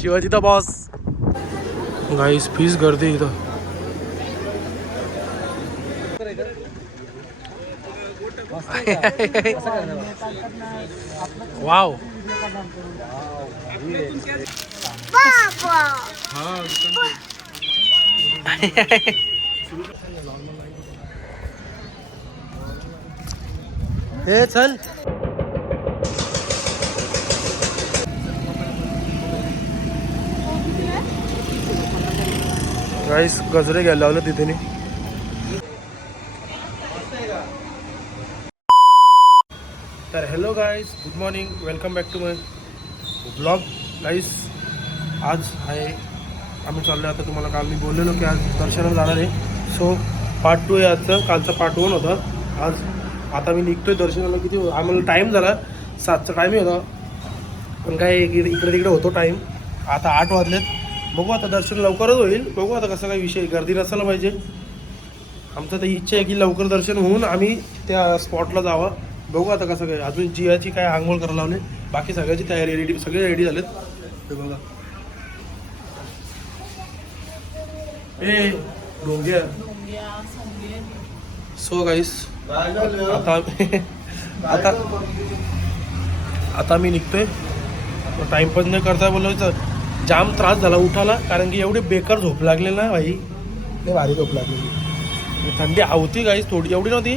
शिवाजीचा boss. गाईस fees गर्दी इथं. Wow. हे चल. गाईस गजरे घ्यायला लावलं तिथे. तर hello guys, good morning, welcome back to my blog. Guys आज आहे, आम्ही चाललो आता. तुम्हाला काल मी बोललेलो की आज दर्शनाला जाणार आहे. सो पार्ट 2 आहे आजचं. कालचा पार्ट 1 होता. आज आता मी निघतोय दर्शनाला. किती आम्हाला टाईम झाला, 7चा टाईम होता, पण काय इकडे तिकडे होतो टाईम. आता 8 वाजलेत. बघू आता दर्शन लवकरच होईल. बघू आता कसं काय विषय, गर्दी नसायला पाहिजे. आमचं तर इच्छा आहे की लवकर दर्शन होऊन आम्ही त्या स्पॉटला जावं. बघू आता कसं काय. अजून जियाची काय आंघोळ करायला लावले, बाकी सगळ्याची तयारी रेडी, सगळे रेडी झालेत. हे बघा. ए डोंग्या. सो गाईस आता मी निघतोय. टाइमपास नाही करता बोलायचं. जाम त्रास झाला उठाला, कारण की एवढी बेकार झोप लागली ना भाई. लय भारी झोप लागलेली. थंडी होती गाईस, थोडी एवढी नव्हती,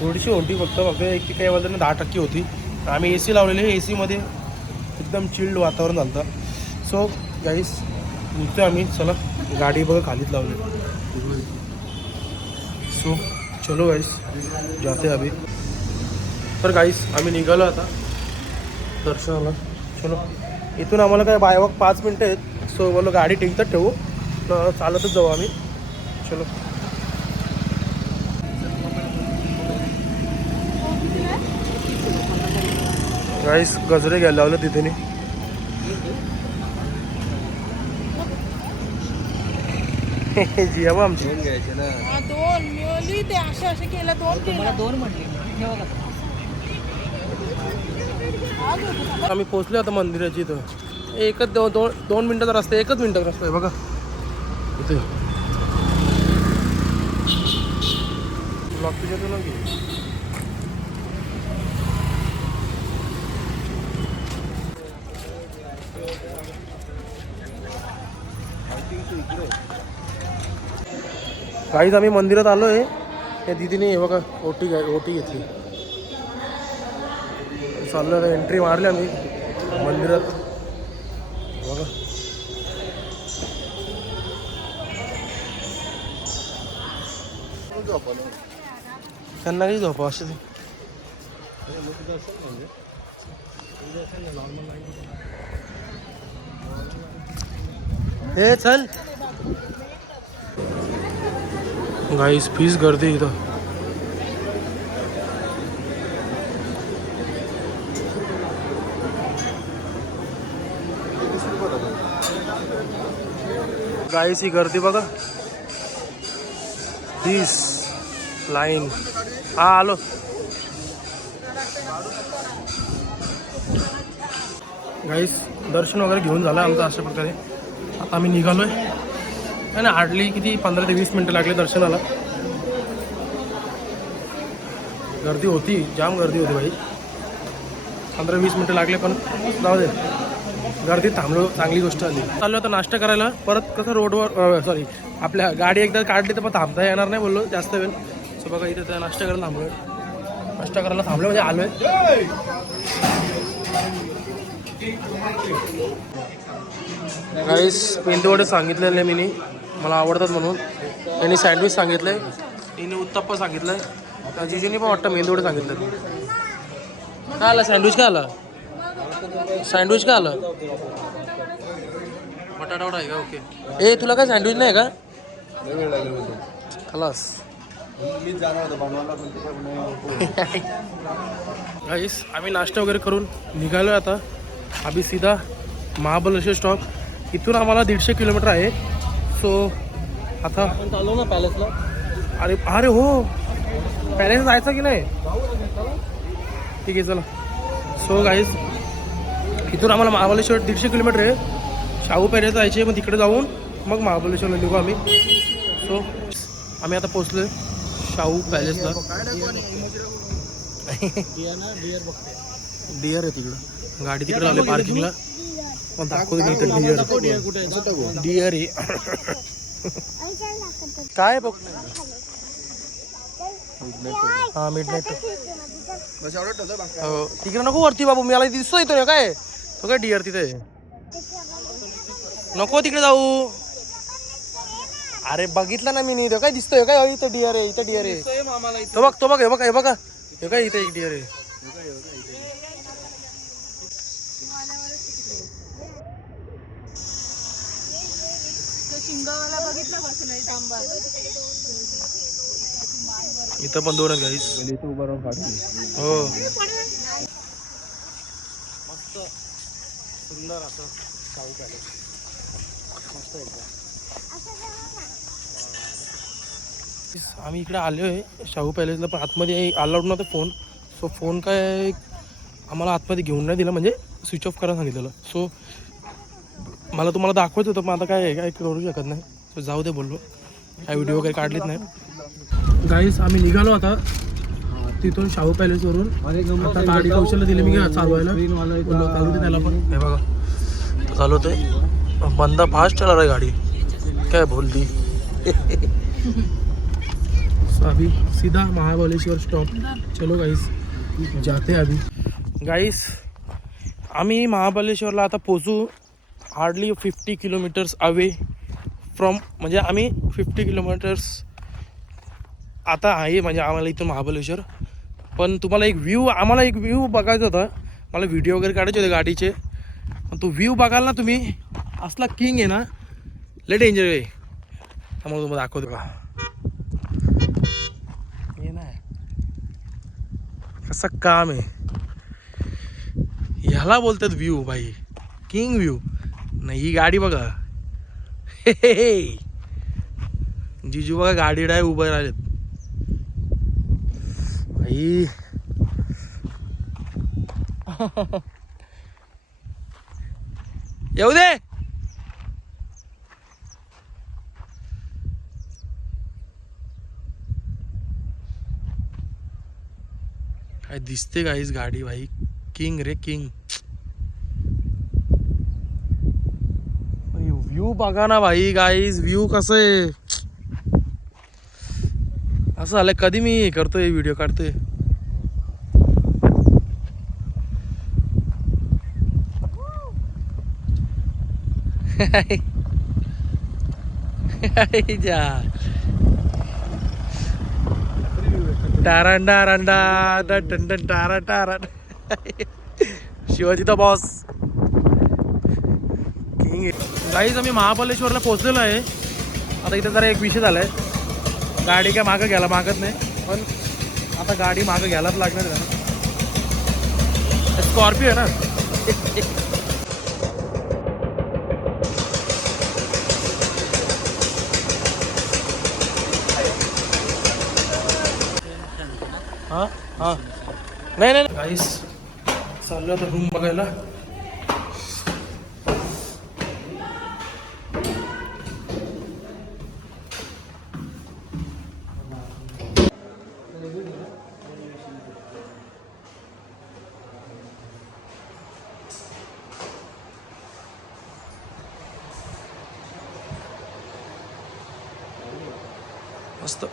थोडीशी होती फक्त एक काही वाजता 10% होती. आम्ही AC लावलेली, ACमध्ये एकदम चिल्ड वातावरण झालं. सो गाईस निघतो आम्ही. चला गाडी बघा खालीच लावली. सो चलो गाईस जाते अभी. तर गाईस आम्ही निघालो आता दर्शनाला. चलो इथून आम्हाला काय बायवॉक 5 मिनटं आहेत. सो बोलो गाडी टिकतात ठेवू, चालतच जाऊ आम्ही. चलो गाईस गजरे घ्यायला लावलं तिथे. जिया बा आमची घ्यायचे ना. 2 मिळवली ते असे केलं. 2 म्हटले. आम्ही पोहोचलो आता मंदिराची. इथं एकच 2 मिनिटाचा रस्ता, 1 मिनिटाचा रस्ता आहे बघा इथे. ब्लॉक तुझ्यातून ना काहीच. आम्ही मंदिरात आलो आहे. त्या दिदीने हे बघा ओटी घेतली. चाललं एंट्री मारली आम्ही मंदिरात बघा. त्यांना काही झोपा असे ते. हे चल गाईस फीस गर्दी इथं. गाईस ही गर्दी बघा. दिस लाईन. हा आलो. गाईस दर्शन वगैरे घेऊन झालं आमचं अशा प्रकारे. आता आम्ही निघालोय. आणि हार्डली किती 15 ते 20 मिनटं लागले दर्शनाला. गर्दी होती, जाम गर्दी होती भाई. 15-20 मिनटं लागले, पण जाऊ दे, गर्दी थांबलो, चांगली गोष्ट आली. चाललो आता नाश्ता करायला. परत कसं रोडवर सॉरी आपल्या गाडी एकदा काढली तर मग थांबता येणार नाही बोललो जास्त वेळ. सो बघा इथे तर नाश्ता करायला थांबलो. नाश्ता करायला थांबलो म्हणजे आलोय. गाईस मेंदूवडे सांगितलेले मी, मला आवडतात म्हणून. त्यांनी सँडविच सांगितलंय, तिने उत्तप्पा सांगितलंय, जिजूनी पण वाटतं मेंदूवडे सांगितलं. काय आला सँडविच? काय आला सँडविच? काय आलं? बटाटा वडा आहे का? ओके. ए तुला काय सँडविच नाही का? खलास. गाईस आम्ही नाश्ता वगैरे करून निघालो आता. आम्ही सीधा महाबळेश्वर स्टॉप. इथून आम्हाला 150 किलोमीटर आहे. सो आता आपण चालू ना पॅलेसला. अरे अरे हो, पॅलेस जायचं की नाही? ठीक आहे चला. सो गाईज, इथून आम्हाला महाबळेश्वर 150 किलोमीटर आहे. शाहू पॅलेस जायचे, मग तिकडे जाऊन मग महाबळेश्वरला निघू आम्ही. सो आम्ही आता पोचलो शाहू पॅलेसला. डिअर आहे तिकडं, गाडी तिकडे लावली पार्किंगला. मग दाखवतो मी इथं डिअर. डिअर आहे काय बघ. हा मिडनाईट. हो तिकडे नको वरती बाबू, मला दिसतो येतो काय तो काय डिअर तिथे. नको तिकडे जाऊ. अरे बघितलं ना मी नाही, तो काय दिसतोय काय? इथं डिअर आहे, इथं डिअर आहे. तो बघ, तो बघ, हे बघा, हे बघा, हे काय इथे एक डिअर आहे. इथं पण 2 आहेत गाईस. उभा राहून काढून. हो मस्त सुंदर असं शाहू पॅलेस. मस्त एकदम. आम्ही इकडे आलो आहे शाहू पॅलेसला, पण आतमध्ये अलाउड नव्हतं फोन. सो फोन काय आम्हाला आतमध्ये घेऊन नाही दिला, म्हणजे स्विच ऑफ करायला सांगितलेलं. सो मला तुम्हाला दाखवायचं होतं, पण आता काय करू शकत नाही. सो जाऊ दे बोललो, काय व्हिडिओ वगैरे काढलीच नाही. गाईस आम्ही निघालो आता तिथून शाहू पॅलेसवरून. आता गाडी कौशल्य दिली मी चालवायला, बोललो चालू दे त्याला पण. हे बघा चालवतोय, बंदा फास्ट चला रहा गाडी, काय बोलती. अभी सीधा महाबळेश्वर स्टॉप. चलो गाईस जाते अभी. गाईस आम्ही महाबळेश्वरला आता पोचू. हार्डली 50 किलोमीटर्स अवे फ्रॉम, म्हणजे आम्ही 50 किलोमीटर्स आता आहे म्हणजे आम्हाला इथं महाबळेश्वर. पण तुम्हाला आम्हाला एक व्ह्यू बघायचा होता. मला व्हिडिओ वगैरे काढायचे होते गाडीचे, पण तो व्ह्यू बघाल ना तुम्ही, असला किंग आहे ना, लय डेंजर आहे. त्यामुळे तुम्हाला दाखवतो का हे नाही कसं काम आहे. ह्याला बोलतात व्ह्यू भाई, किंग व्ह्यू. नाही ही गाडी बघा, जिजू बघा गाडी डाय उभं राहिलेत भाई. येऊ दे. काय दिसते गाईस गाडी भाई, किंग रे किंग. व्ह्यू बघा ना भाई गाईज, व्ह्यू कसं आहे. असं झालं कधी मी करतोय व्हिडिओ काढतोय. Shivaji the boss. गाईज आम्ही महाबळेश्वरला पोहोचलेलो आहे. आता इथे जरा एक विषय झाला आहे, गाडी काय मागं घ्यायला मागत नाही, पण आता गाडी मागं घ्यायलाच लागणार आहे. स्कॉर्पिओ आहे ना. हां हां नाही नाही गाईस चाललो आता रूम बघायला. मस्त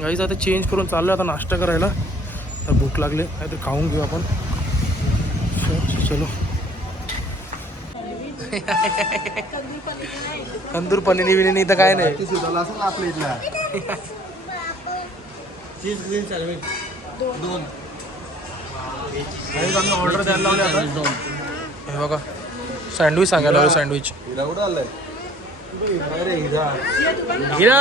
गाईज आता चेंज करून चाललो आता नाश्ता करायला. तर भूक लागले, काहीतरी खाऊन घेऊ आपण. चलो. तंदूर पनीर बिनी इथं काय नाही. आपल्या इथला आम्ही ऑर्डर द्यायला लावले आता. हे बघा सँडविच सांगायला लावलं. सँडविच हिरा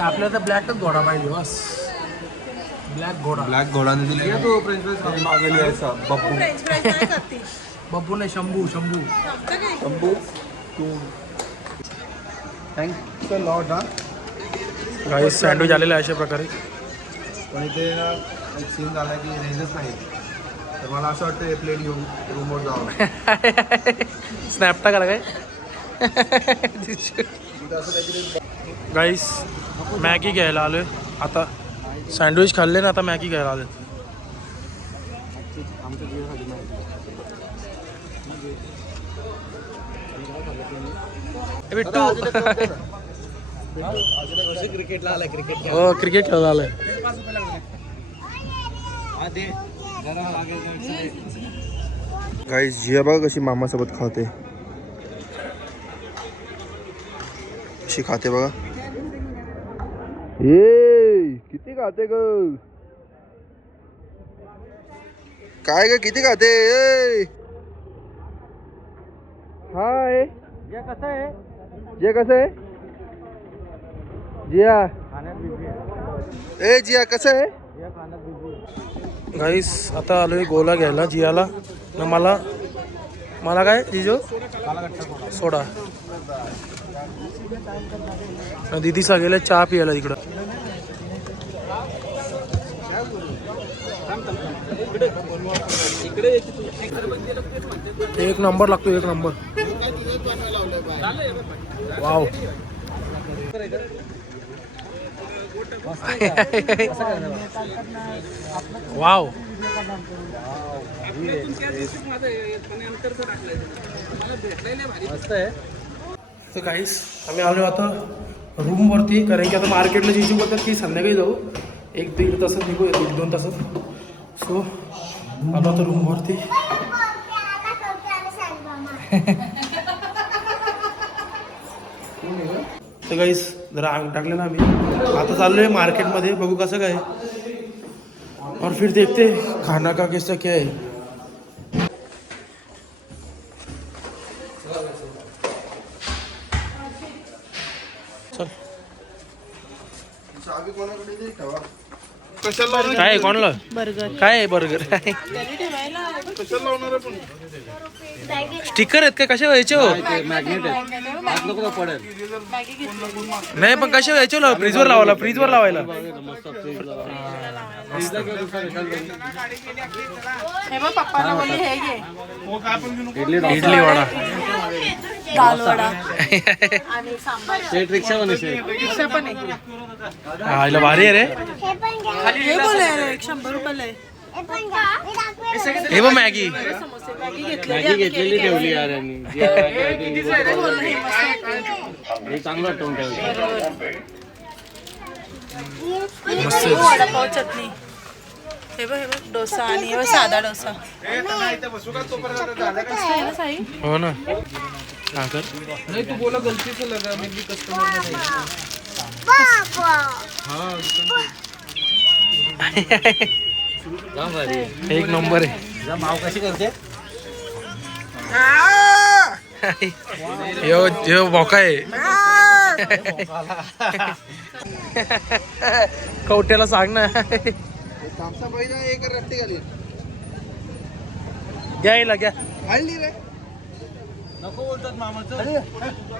आपल्याला तर ब्लॅकच घोडा पाहिजे बस. ब्लॅक घोडाने दिली तो फ्रेंच फ्राईज मागवली असा बब्बू. बब्बू नाही, शंभू. Thanks a lot. हा गाईस सँडविच आलेलं आहे अशा प्रकारे. पण इथे ना एक सीन झाला की रेंजच नाही, तर मला असं वाटतं हे प्लेट घेऊन रूमवर जावं. स्नॅप टाकायला काय तिथं असं काहीतरी. गाईस मॅगी घ्यायला आलोय आता. सँडविच खाल्ले ना, आता मॅगी घ्यायला आलोय. आमच्या जीवासाठी बिट्टू क्रिकेटला आलाय. क्रिकेट हो, क्रिकेट खेळायला आलोय. गाईस जिया बघा कशी मामासोबत खाते, कशी खाते बघा. ये किती खाते ग, काय ग किती खाते. हाय कसं आहे जिया, कसं आहे जिया. ए जिया कसं आहे. गाईस आता आलोय गोला घ्यायला जियाला ना. मला काय जिजो सोडा. दीदी सगळ्याला चहा पियाला तिकडं. एक नंबर लागतो, एक नंबर. Wow wow. तर काहीच आम्ही आलो आता रूमवरती, कारण की आता मार्केटला जिजू बोलतात की संध्याकाळी जाऊ, 1-1.5 तासात निघू, 1-2 तासात. सो आलो आता रूमवरती. तर काहीच जरा अंग टाकले ना आम्ही. आता चाललोय मार्केटमध्ये, बघू कसं काय. और फिर देखते खाना का कैसा क्या है. चल काय आहे, कोणाला बर्गर काय आहे बर्गर. स्टिकर आहेत का, कसे व्हायचे हो. नाही पण कसे व्हायचे हो, फ्रीजवर लावायला, फ्रीजवर लावायला. पप्पाला बोलले हे घे इडली वडा दाल वडा आणि सांबार. रिक्षा पण आहे. हा इला भारी आहे रे. हे बोले 100 रुपयाला आहे. हे बघ मॅगी. समोसे मॅगी घेतलेली ठेवली यार यांनी. चांगलं वाटतं मस्त. वडापाव चटणी. हे बघ डोसा आणि हे बघ साधा डोसा. मस्त आहे ना साई. हो ना. हा कर. नाही तू बोला गलतीचं लगा मी कस्टमर. एक नंबर आहे. माव कशी करते. यो यो भोका आहे. कवट्याला सांग ना. घ्या इला घ्या. नको बोलतात मामाचं.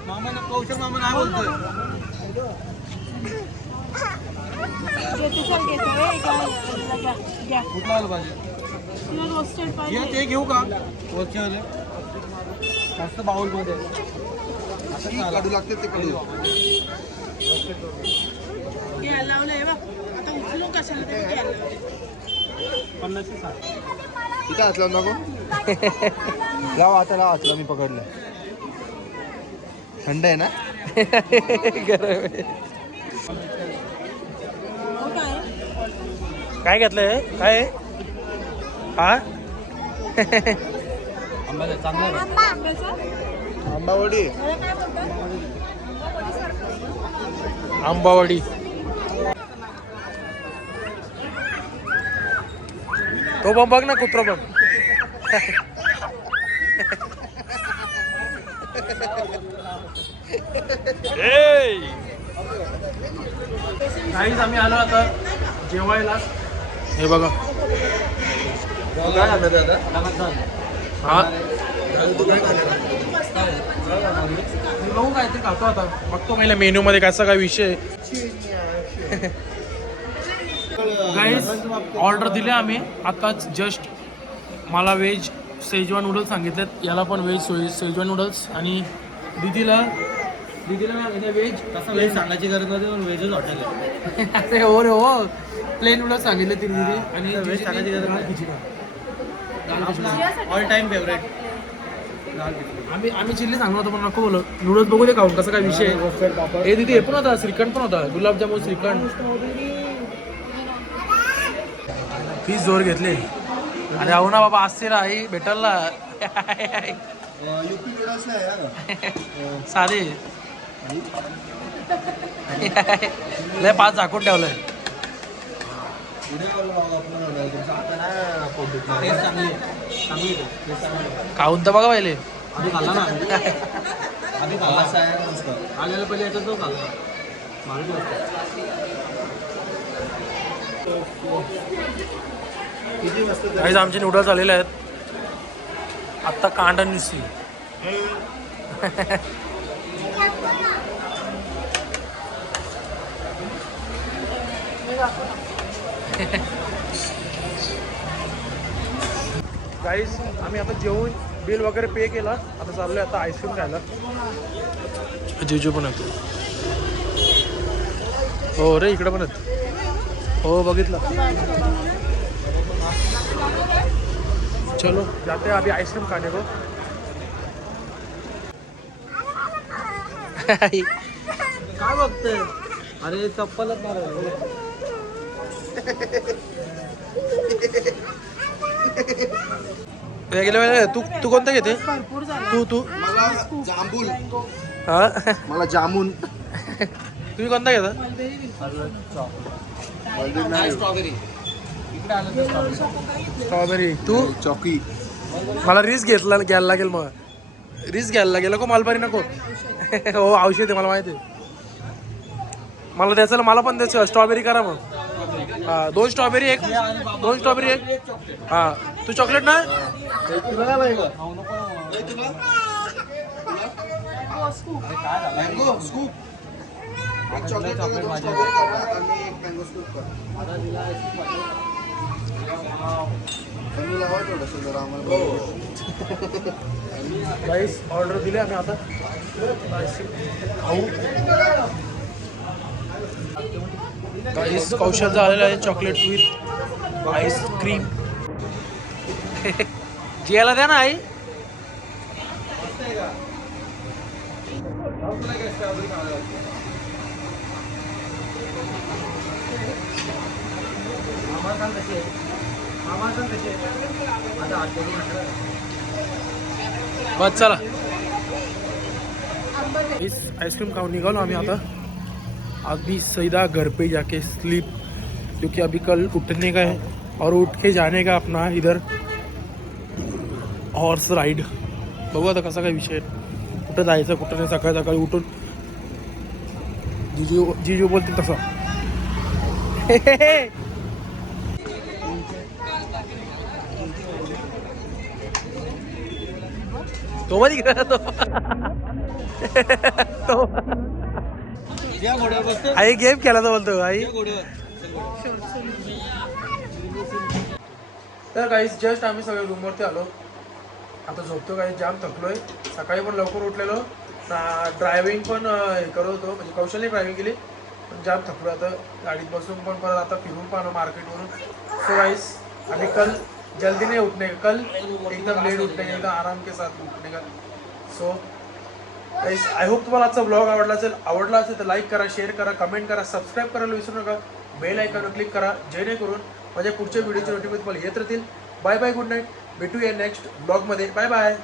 मामा कौशल मामा नाही बोलतोय. कुठला आलं पाहिजे ते घेऊ का वरचे जास्त बाउल मध्ये काढू लागते ते काढू. आता उचलू कशाला 50 तिथे असला नको लाव. आता लाव, असला मी पकडलं. थंड आहे ना. गरम आहे. काय घेतलंय काय आहे? हा आंबावडी. आंबावडी. तो पण बघ ना, कुत्रा बघ. काहीच आम्ही आलो आता जेवायला. हे बघा काय आणलं ते आता? हा बघू काहीतरी खातो आता. बघतो पहिल्या मेन्यू मध्ये कसा काय विषय गाईस. ऑर्डर दिले आम्ही आताच जस्ट. मला व्हेज शेजवान नूडल्स सांगितलेत, याला पण व्हेज शेजवान नूडल्स आणि दीदीला व्हेज. तसं वेळ सांगायची गरज नव्हती पण वेजच हॉटेल आहे. अरे हो रे हो, प्लेन नूडल्स सांगितले तिने दीदी. आणि व्हेज सांगायची गरज नाही. ऑल टाइम फेवरेट आम्ही चिल्ली सांगलो होतो पण नको बोललो. नूडल्स बघू दे खाऊन कसं काय विषय आहे. हे दीदी हे पण होता, श्रीखंड पण होता, गुलाबजामुन श्रीखंड. फीस जोर घेतले. अरे हो ना बाबा, असते ना आई भेटायला. यूपी नूडल्स नाही यार. साधे लय 5 झाकून ठेवलंय. खाऊन तर बघा पहिले. आधी खाल्ला ना आधी खाल्ला आलेला पहिले याच्यात तो खाल्ला माणूस काहीच आमचे नूडल्स आलेले आहेत. आत्ता कांड निसी. गाईज आम्ही आता जेवून बिल वगैरे पे केला. आता चाललोय आता आईस्क्रीम खायला. जिजू पण येतो. हो रे इकडे पण आहेत. हो बघितलं. चलो जाते अभी आइसक्रीम खाने को. काय बघतोय? अरे चप्पलच मारलं. तू तू कोणतं घेते? तू मला जांभूल. हा मला जामून. तुम्ही कोणता घेता? स्ट्रॉबेरी. स्ट्रॉबेरी. तू? चॉकी. मला रिस्क घ्यायला लागेल. मग रिस्क घ्यायला लागेल. नको मालबारी नको. हो औषध आहे मला माहिती आहे. मला द्यायचं, मला पण द्यायचं. स्ट्रॉबेरी करा मग. हा 2 स्ट्रॉबेरी एक. 2 स्ट्रॉबेरी एक. हा तू चॉकलेट ना. तुला काय पाहिजे? Mango scoop. एक चॉकलेट स्ट्रॉबेरी करा आणि एक मँगो स्कूप करा. मी लावा थोडंसं जरा आम्हाला. राईस ऑर्डर दिले आम्ही आता खाऊ. राईस कौशलचं आलेलं आहे चॉकलेट विथ आईस्क्रीम. जेला द्या ना आई. बस चला. इस आइसक्रीम खाऊन निकालो आम्ही आता. अभी सीधा घर पे जाके स्लीप, क्योंकि अभी कल उठने का है और उठ के जाने का अपना इधर हॉर्स राईड. बघू आता कसा काय विषय. कुठं जायचं कुठं नाही. सकाळी सकाळी उठून जीजू बोलतील तसं. तो मध्ये गेला तो. या घोड्यावर बसते. आई गेम खेळला तो बोलतो आई. तर काही जस्ट आम्ही सगळे रूमवरती आलो. आता झोपतो. काही जाम थकलोय. सकाळी पण लवकर उठलेलो. ड्रायव्हिंग पण हे करत होतो, म्हणजे कौशल्य ड्रायव्हिंग केली पण जाम थकलो. आता गाडीत बसून पण परत आता फिरून पाहणं मार्केटवरून. सो गाइस अभी कल जल्दी नहीं उठने का, कल एकदम लेट उठने का, एकदम आराम के साथ उठने का. सो गाइस आय होप तुम्हाला आजचा ब्लॉग आवडला असेल तर लाईक करा, शेअर करा, कमेंट करा, सबस्क्राईब करायला विसरू नका. बेल आयकॉनवर क्लिक करा जेणेकरून माझ्या पुढच्या व्हिडिओचे नोटिफिकेशन तुम्हाला येत राहतील. Bye bye, good night. भेटूया नेक्स्ट ब्लॉगमध्ये. Bye bye.